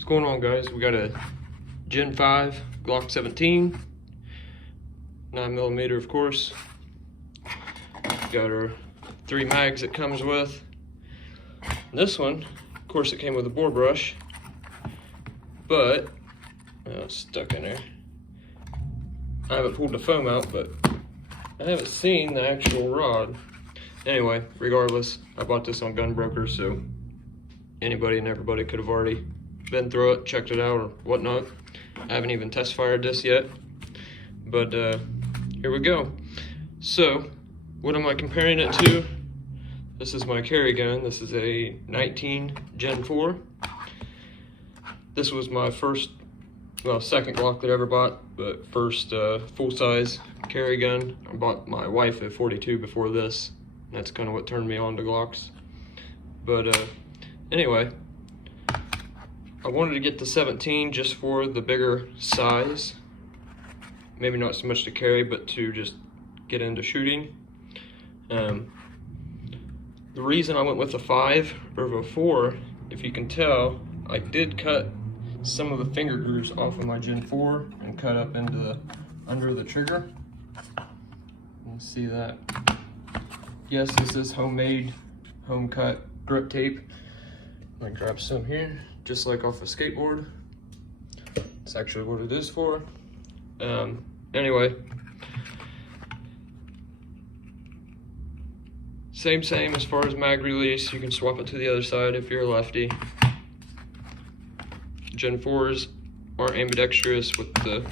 What's going on, guys? We got a Gen 5 Glock 17, 9mm of course. Got our 3 mags it comes with. And this one, of course, it came with a bore brush, but it's stuck in there. I haven't pulled the foam out, but I haven't seen the actual rod. Anyway, regardless, I bought this on Gun Broker, so anybody and everybody could have already been through it, checked it out, or whatnot. I haven't even test fired this yet, but here we go. So, what am I comparing it to? This is my carry gun. This is a 19 Gen 4. This was my first, well, second Glock that I ever bought, but first full-size carry gun. I bought my wife a 42 before this. That's kind of what turned me on to Glocks. But anyway, I wanted to get the 17 just for the bigger size. Maybe not so much to carry, but to just get into shooting. The reason I went with a 5 over a 4, if you can tell, I did cut some of the finger grooves off of my Gen 4 and cut up into under the trigger. You can see that. Yes, this is homemade, home cut grip tape. I'm gonna grab some here, just like off a skateboard. It's actually what it is for. Anyway, same as far as mag release. You can swap it to the other side if you're a lefty. Gen 4s are ambidextrous with the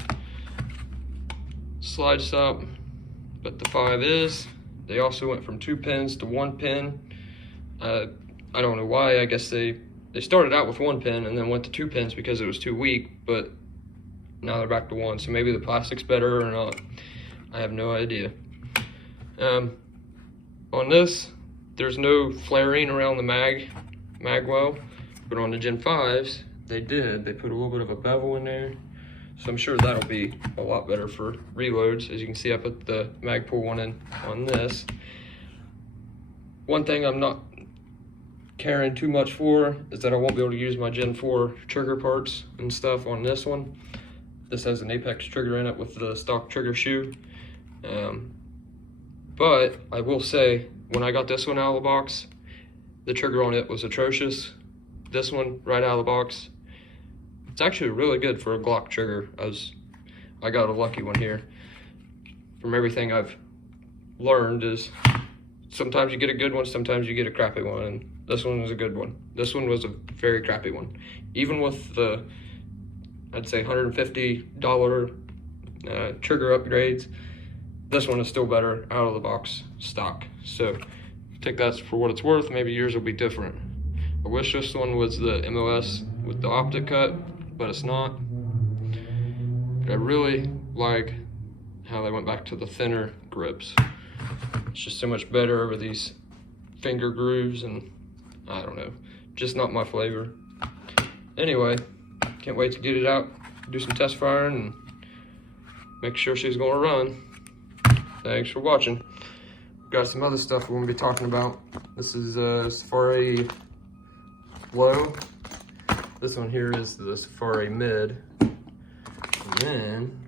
slide stop, but the 5 is. They also went from 2 pins to 1 pin. I don't know why. I guess they started out with 1 pin and then went to 2 pins because it was too weak, but now they're back to 1. So maybe the plastic's better or not. I have no idea. On this, there's no flaring around the mag well, but on the Gen 5s, they did. They put a little bit of a bevel in there. So I'm sure that'll be a lot better for reloads. As you can see, I put the mag pull one in on this. One thing I'm not caring too much for is that I won't be able to use my Gen 4 trigger parts and stuff on this one. This has an Apex trigger in it with the stock trigger shoe. But I will say, when I got this one out of the box, the trigger on it was atrocious. This one, right out of the box, it's actually really good for a Glock trigger. I got a lucky one here. From everything I've learned is sometimes you get a good one, sometimes you get a crappy one, and this one was a good one. This one was a very crappy one. Even with the, I'd say $150 trigger upgrades, this one is still better out of the box stock. So take that for what it's worth. Maybe yours will be different. I wish this one was the MOS with the optic cut, but it's not. But I really like how they went back to the thinner grips. It's just so much better over these finger grooves, and I don't know, just not my flavor. Anyway, can't wait to get it out, do some test firing, and make sure she's gonna run. Thanks for watching. Got some other stuff we're gonna be talking about. This is Safari Low. This one here is the Safari Mid. And then,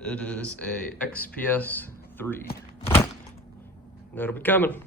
it is a XPS 3. That'll be coming.